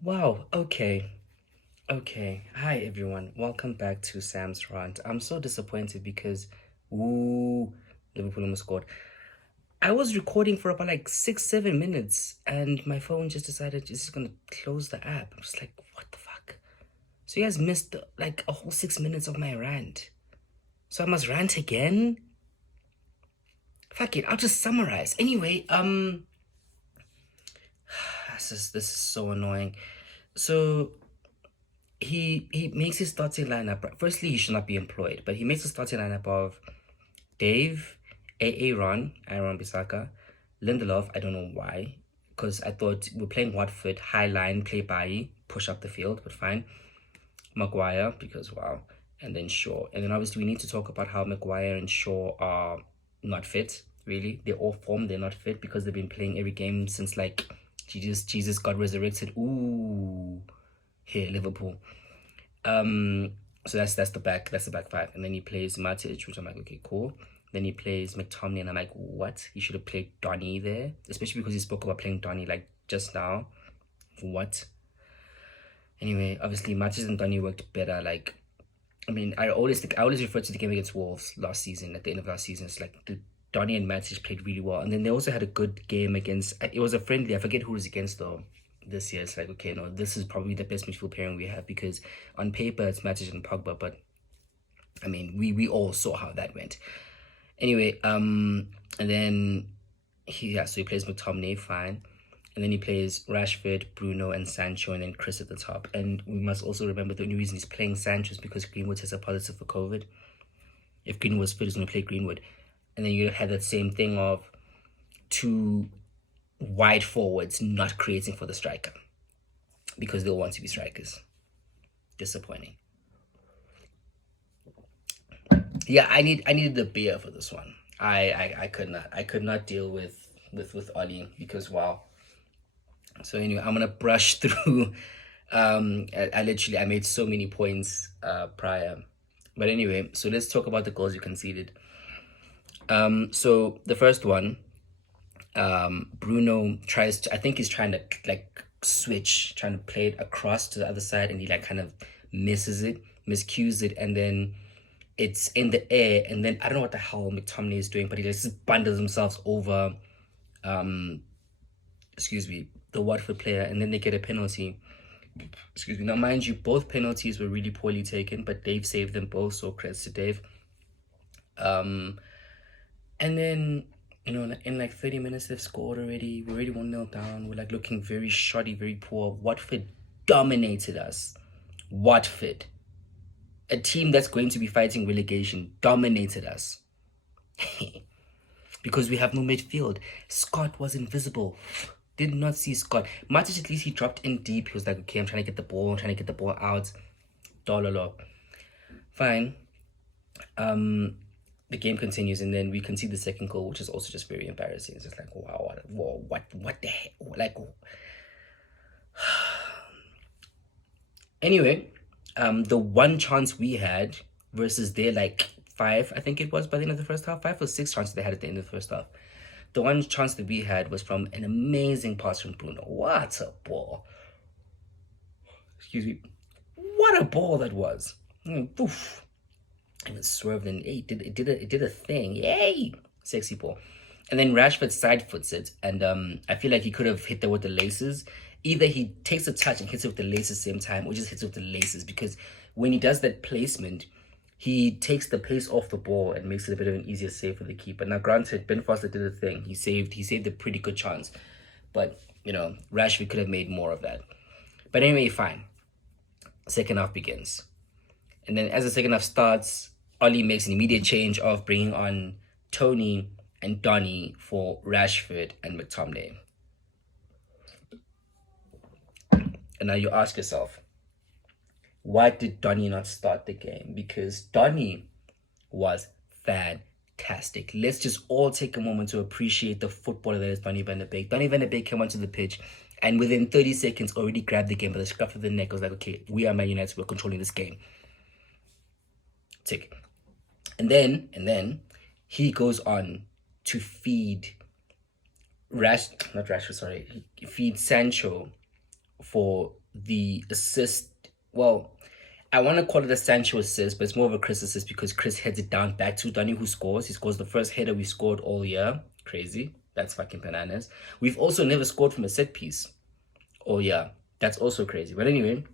Wow, okay. Okay. Hi everyone. Welcome back to Sam's Rant. I'm so disappointed because ooh, Liverpool almost scored. I was recording for about like 6, 7 minutes and my phone just decided it's just gonna close the app. I'm just like, what the fuck? So you guys missed like a whole 6 minutes of my rant. So I must rant again? Fuck it, I'll just summarize. Anyway, this is so annoying. So he makes his starting lineup. Firstly, he should not be employed, but he makes a starting lineup of Dave, Aaron Bissaka, Lindelof. I don't know why, because I thought we're playing Watford, high line, play by, push up the field, but fine. Maguire, because wow, and then Shaw, and then obviously we need to talk about how Maguire and Shaw are not fit. Really, they're all formed. They're not fit because they've been playing every game since like Jesus got resurrected. Ooh, here Liverpool. Um, so that's the back five, and then he plays Matic, which I'm like, okay, cool. Then he plays McTominay, and I'm like, what? He should have played Donny there, especially because he spoke about playing Donny like just now. What? Anyway, obviously Matic and Donny worked better. Like, I mean, I always refer to the game against Wolves last season. At the end of last season, it's like the Donny and Matic played really well, and then they also had a good game against. It was a friendly. I forget who it was against though. This year, it's like, okay, no, this is probably the best midfield pairing we have because on paper it's Matic and Pogba, but I mean, we all saw how that went. Anyway, and then so he plays McTominay, fine. And then he plays Rashford, Bruno, and Sancho, and then Chris at the top. And we must also remember the only reason he's playing Sancho is because Greenwood tested positive for COVID. If Greenwood was fit, he's going to play Greenwood. And then you have that same thing of two wide forwards not creating for the striker because they'll want to be strikers. Disappointing. Yeah, I needed the beer for this one. I could not deal with Ollie because wow. So anyway, I'm gonna brush through. I literally I made so many points prior, but anyway, so let's talk about the goals you conceded. So the first one, Bruno tries to. I think he's trying to like switch, trying to play it across to the other side, and he like kind of miscues it, and then it's in the air, and then I don't know what the hell McTominay is doing, but he just bundles himself over, excuse me, the Watford player, and then they get a penalty. Excuse me. Now, mind you, both penalties were really poorly taken, but Dave saved them both, so credits to Dave. And then, in like 30 minutes, they've scored already. We're already 1-0 down. We're like looking very shoddy, very poor. Watford dominated us. Watford, a team that's going to be fighting relegation, dominated us. Because we have no midfield. Scott was invisible. Did not see Scott. Matic, at least he dropped in deep. He was like, okay, I'm trying to get the ball. I'm trying to get the ball out. Dollar. Fine. The game continues, and then we concede the second goal, which is also just very embarrassing. It's just like, wow, what the heck? Like, anyway, the one chance we had versus their like five, I think it was by the end of the first half, 5 or 6 chances they had at the end of the first half. The one chance that we had was from an amazing pass from Bruno. What a ball! Excuse me. What a ball that was! Poof. And it swerved and it did a thing. Yay! Sexy ball. And then Rashford side foots it, and I feel like he could have hit that with the laces. Either he takes a touch and hits it with the laces at the same time, or just hits it with the laces. Because when he does that placement, he takes the pace off the ball and makes it a bit of an easier save for the keeper. Now, granted, Ben Foster did a thing. He saved a pretty good chance, but Rashford could have made more of that. But anyway, fine. Second half begins. And then as the second half starts, Ollie makes an immediate change of bringing on Tony and Donny for Rashford and McTominay. And now you ask yourself, why did Donny not start the game? Because Donny was fantastic. Let's just all take a moment to appreciate the footballer that is Donny van der Beek. Donny van der Beek came onto the pitch and within 30 seconds already grabbed the game by the scruff of the neck. I was like, okay, we are Man United, we're controlling this game. Tick. And then he goes on to feed feed Sancho for the assist. Well, I want to call it a Sancho assist, but it's more of a Chris assist because Chris heads it down back to Donny, who scores. He scores the first header we scored all year. Crazy. That's fucking bananas. We've also never scored from a set piece all year. That's also crazy. But anyway,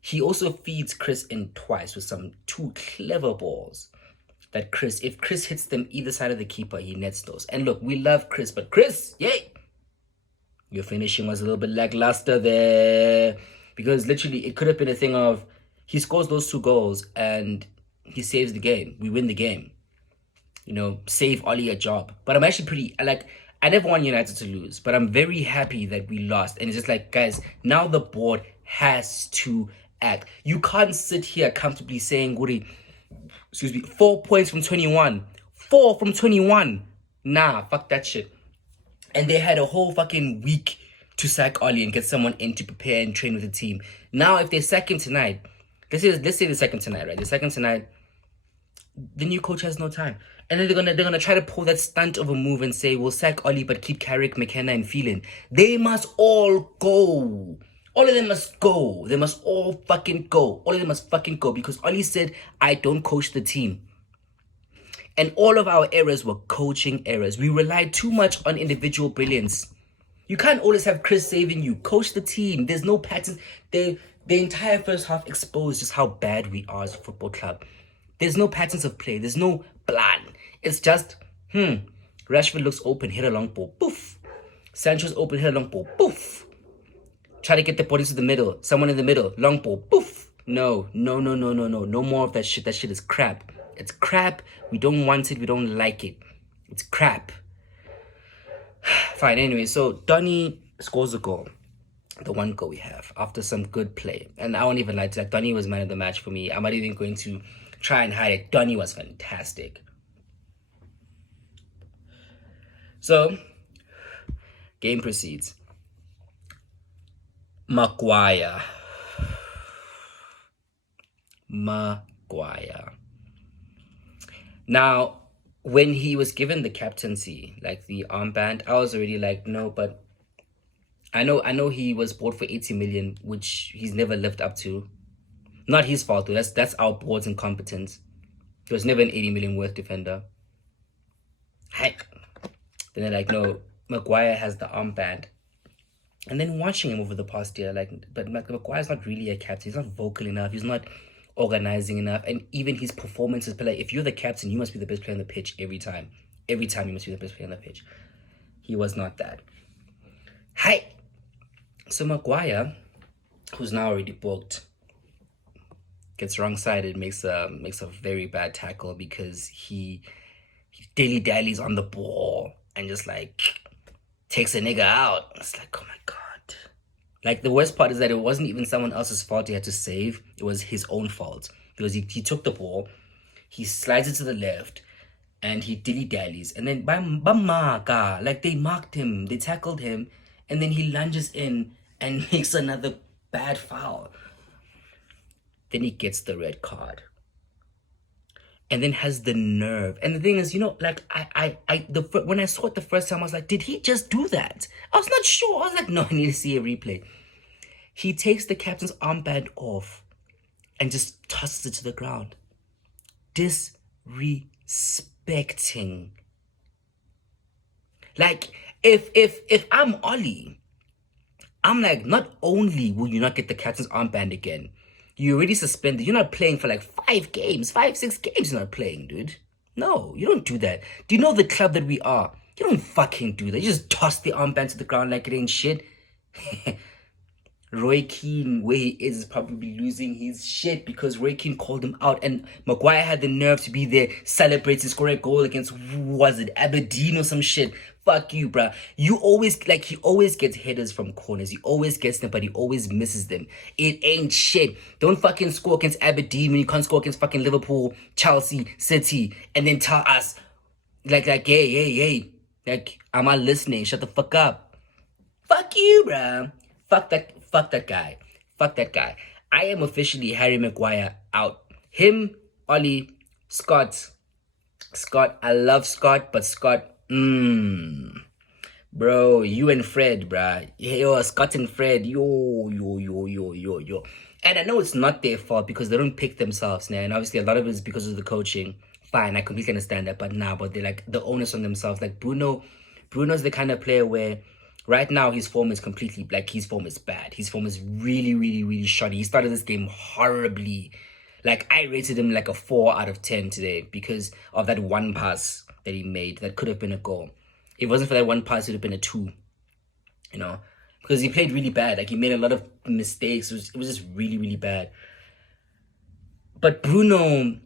he also feeds Chris in twice with some two clever balls that if Chris hits them either side of the keeper, he nets those. And look, we love Chris, but Chris, yay! Your finishing was a little bit lackluster there. Because literally, it could have been a thing of he scores those 2 goals and he saves the game. We win the game. Save Ollie a job. But I'm actually I never want United to lose, but I'm very happy that we lost. And it's just like, guys, now the board has to act. You can't sit here comfortably saying, Woody, 4 points from 21. 4 from 21. Nah, fuck that shit. And they had a whole fucking week to sack Ollie and get someone in to prepare and train with the team. Now, if they sack him tonight, let's say they sack him tonight, right? They sack him tonight, the new coach has no time. And then they're gonna try to pull that stunt of a move and say, we'll sack Ollie, but keep Carrick, McKenna, and Phelan. They must all go. All of them must go. They must all fucking go. All of them must fucking go because Ollie said, I don't coach the team. And all of our errors were coaching errors. We relied too much on individual brilliance. You can't always have Chris saving you. Coach the team. There's no patterns. The entire first half exposed just how bad we are as a football club. There's no patterns of play. There's no plan. It's just, Rashford looks open, hit a long ball, poof. Sancho's open, hit a long ball, poof. Try to get the body to the middle. Someone in the middle, long ball, poof. No. No more of that shit. That shit is crap. It's crap. We don't want it. We don't like it. It's crap. Fine, anyway, so Donny scores a goal. The one goal we have after some good play. And I won't even lie to that. Donny was man of the match for me. I'm not even going to try and hide it. Donny was fantastic. So, game proceeds. Maguire. Now, when he was given the captaincy, like the armband, I was already like, no, but I know he was bought for 80 million, which he's never lived up to. Not his fault, though. That's our board's incompetence. He was never an 80 million worth defender. Heck. Then they're like, no, Maguire has the armband. And then watching him over the past year, but Maguire's not really a captain. He's not vocal enough. He's not organizing enough. And even his performances, if you're the captain, you must be the best player on the pitch every time. Every time you must be the best player on the pitch. He was not that. Hi. So Maguire, who's now already booked, gets wrong-sided, makes a very bad tackle because he dilly-dallies on the ball and just takes a nigga out. It's like, oh my God. The worst part is that it wasn't even someone else's fault he had to save. It was his own fault because he took the ball, he slides it to the left, and he dilly-dallies. And then they marked him, they tackled him, and then he lunges in and makes another bad foul. Then he gets the red card. And then has the nerve. And the thing is, when I saw it the first time, I was like, did he just do that? I was not sure. I was like, no, I need to see a replay. He takes the captain's armband off and just tosses it to the ground. Disrespecting. If I'm Ollie, I'm like, not only will you not get the captain's armband again, you're already suspended. You're not playing for 5 games, 5-6 games you're not playing, dude. No, you don't do that. Do you know the club that we are? You don't fucking do that. You just toss the armband to the ground like it ain't shit. Roy Keane, where he is probably losing his shit because Roy Keane called him out and Maguire had the nerve to be there celebrating, scoring a goal against, was it Aberdeen or some shit? Fuck you, bruh. You always, he always gets headers from corners. He always gets them, but he always misses them. It ain't shit. Don't fucking score against Aberdeen when you can't score against fucking Liverpool, Chelsea, City, and then tell us, hey. Am I listening? Shut the fuck up. Fuck you, bruh. Fuck that guy. Fuck that guy. I am officially Harry Maguire out. Him, Ollie, Scott. I love Scott, but Scott, Bro, you and Fred, bruh. Yo, Scott and Fred. Yo. And I know it's not their fault because they don't pick themselves now. And obviously, a lot of it is because of the coaching. Fine, I completely understand that. But nah, but they're like the onus on themselves. Like Bruno's the kind of player where right now his form is completely like his form is bad. His form is really, really, really shoddy. He started this game horribly. Like I rated him like a 4 out of 10 today because of that one pass that he made that could have been a goal. If it wasn't for that one pass, it would have been a 2, you know, because he played really bad. Like he made a lot of mistakes. It was just really, really bad. But Bruno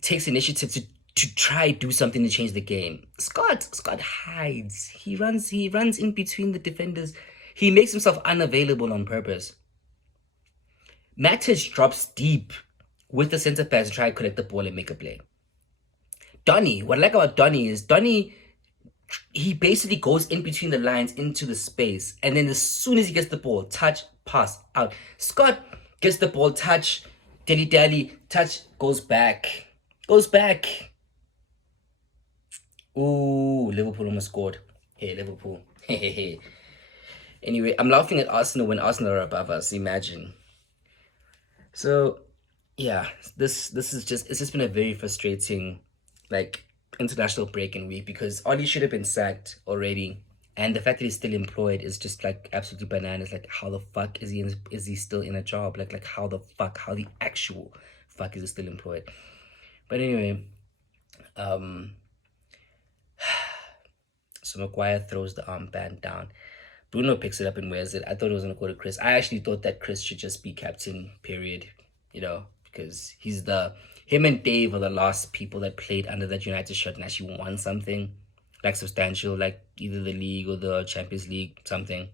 takes initiative to try do something to change the game. Scott hides. He runs in between the defenders. He makes himself unavailable on purpose. Matic drops deep with the center pass to try to collect the ball and make a play. Donny, what I like about Donny is Donny, he basically goes in between the lines into the space, and then as soon as he gets the ball, touch, pass, out. Scott gets the ball, touch, dilly-dally, touch, goes back. Ooh, Liverpool almost scored. Hey, Liverpool. Anyway, I'm laughing at Arsenal when Arsenal are above us. Imagine. So, yeah, this is just it's just been a very frustrating, like, international break in week because Oli should have been sacked already, and the fact that he's still employed is just like absolutely bananas. Like, how the fuck is he still in a job? Like how the actual fuck is he still employed? But anyway, so Maguire throws the armband down. Bruno picks it up and wears it. I thought it was gonna go to Chris. I actually thought that Chris should just be captain, period. You know, because him and Dave are the last people that played under that United shirt and actually won something like substantial, like either the league or the Champions League, something.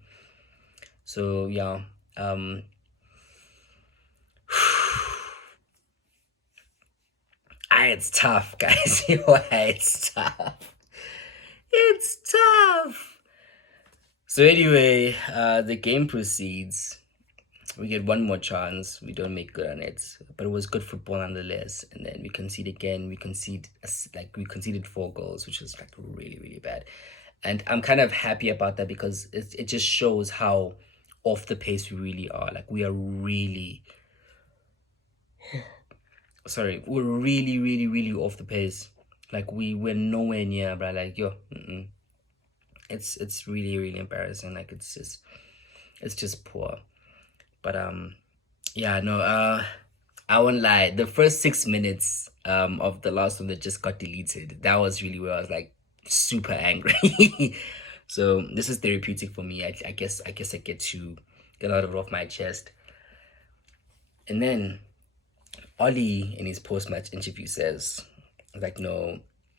So yeah, it's tough, guys. It's tough. It's tough. So anyway, the game proceeds. We get one more chance. We don't make good on it, but it was good football nonetheless. And then we concede again. We conceded 4 goals, which was like really, really bad. And I'm kind of happy about that because it just shows how off the pace we really are. Like we are really, we're really, really, really off the pace. Like we're nowhere near, but like yo, it's really, really embarrassing. Like it's just poor. But yeah, no, I won't lie. The first 6 minutes of the last one that just got deleted, that was really where I was like super angry. So this is therapeutic for me. I guess I get to get a lot of it off my chest. And then Oli in his post-match interview says, like, no,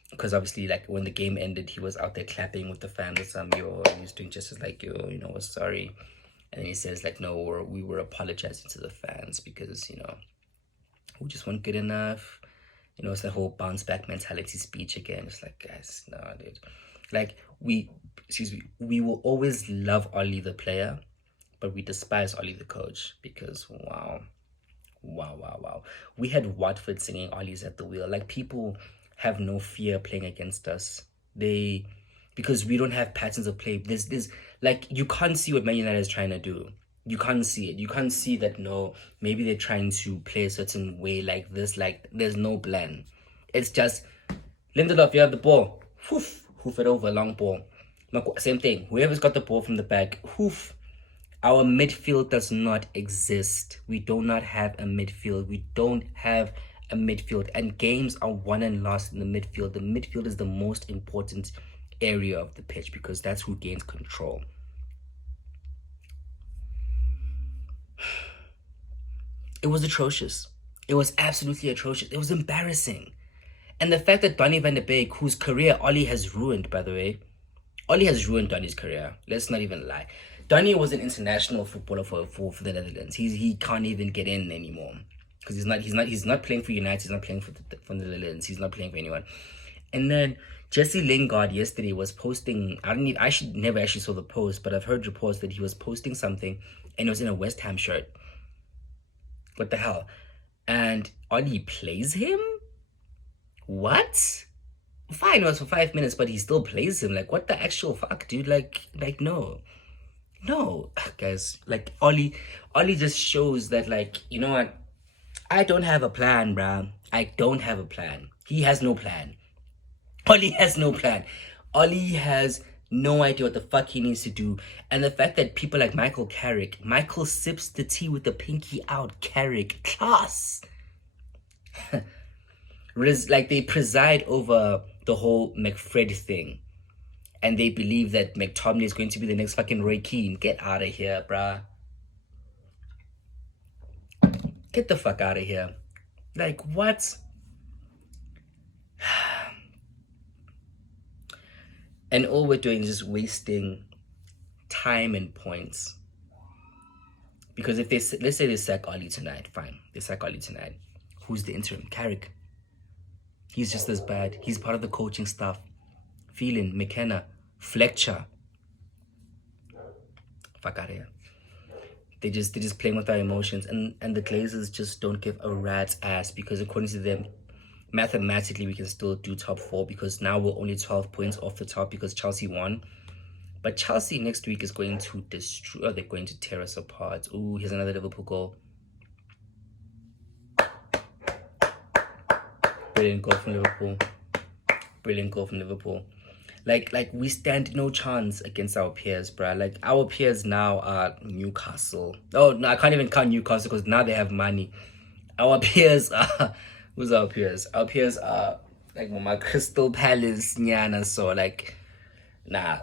because obviously, like, when the game ended, he was out there clapping with the fans with some yo, and he's doing just as like yo, we're sorry. And then he says, like, no, we were apologizing to the fans because, we just weren't good enough. It's that whole bounce back mentality speech again. It's like, guys, no, dude. Like, we will always love Oli the player, but we despise Oli the coach because, wow. We had Watford singing Ollie's at the wheel. Like, people have no fear playing against us. Because we don't have patterns of play. There's like, you can't see what Man United is trying to do. You can't see it. You can't see that, no, maybe they're trying to play a certain way like this. Like, there's no plan. It's just, Lindelof, you have the ball. Hoof it over, long ball. Same thing. Whoever's got the ball from the back, hoof. Our midfield does not exist. We do not have a midfield. And games are won and lost in the midfield. The midfield is the most important area of the pitch because that's who gains control. It was atrocious. It was absolutely atrocious. It was embarrassing. And the fact that Donny van de Beek, whose career Oli has ruined, by the way, Oli has ruined Donny's career. Let's not even lie. Donny was an international footballer for the Netherlands. He can't even get in anymore because he's not playing for United. He's not playing for the Netherlands. He's not playing for anyone. And then Jesse Lingard yesterday was posting. I never actually saw the post, but I've heard reports that he was posting something, and it was in a West Ham shirt. What the hell? And Oli plays him? What? fine, it was for 5 minutes, but he still plays him. Like, what the actual fuck, dude? Like no, guys. Like Ollie just shows that, like, you know what? I don't have a plan, bruh. I don't have a plan. He has no plan. Ollie has no plan. Ollie has no idea what the fuck he needs to do. And the fact that people like Michael Carrick, Michael sips the tea with the pinky out, Carrick, class. Like, they preside over the whole McFred thing. And they believe that McTomney is going to be the next fucking Roy Keane. Get out of here, bruh. Get the fuck out of here. Like, what? And all we're doing is just wasting time and points. Because if let's say they sack Ollie tonight, fine. They sack Ollie tonight. Who's the interim? Carrick. He's just as bad. He's part of the coaching staff. Phelan, McKenna, Fletcher. Fuck out of here. They're just playing with our emotions, and the Glazers just don't give a rat's ass, because according to them, mathematically we can still do top 4, because now we're only 12 points off the top because Chelsea won. But Chelsea next week is going to destroy. They're going to tear us apart. Ooh, here's another Liverpool goal. Brilliant goal from Liverpool. Brilliant goal from Liverpool. Like we stand no chance against our peers, bruh. Like, our peers now are Newcastle. Oh, no, I can't even count Newcastle because now they have money. Our peers are... Who's our peers? Our peers are, like, my Crystal Palace, Nyana. So, like, nah.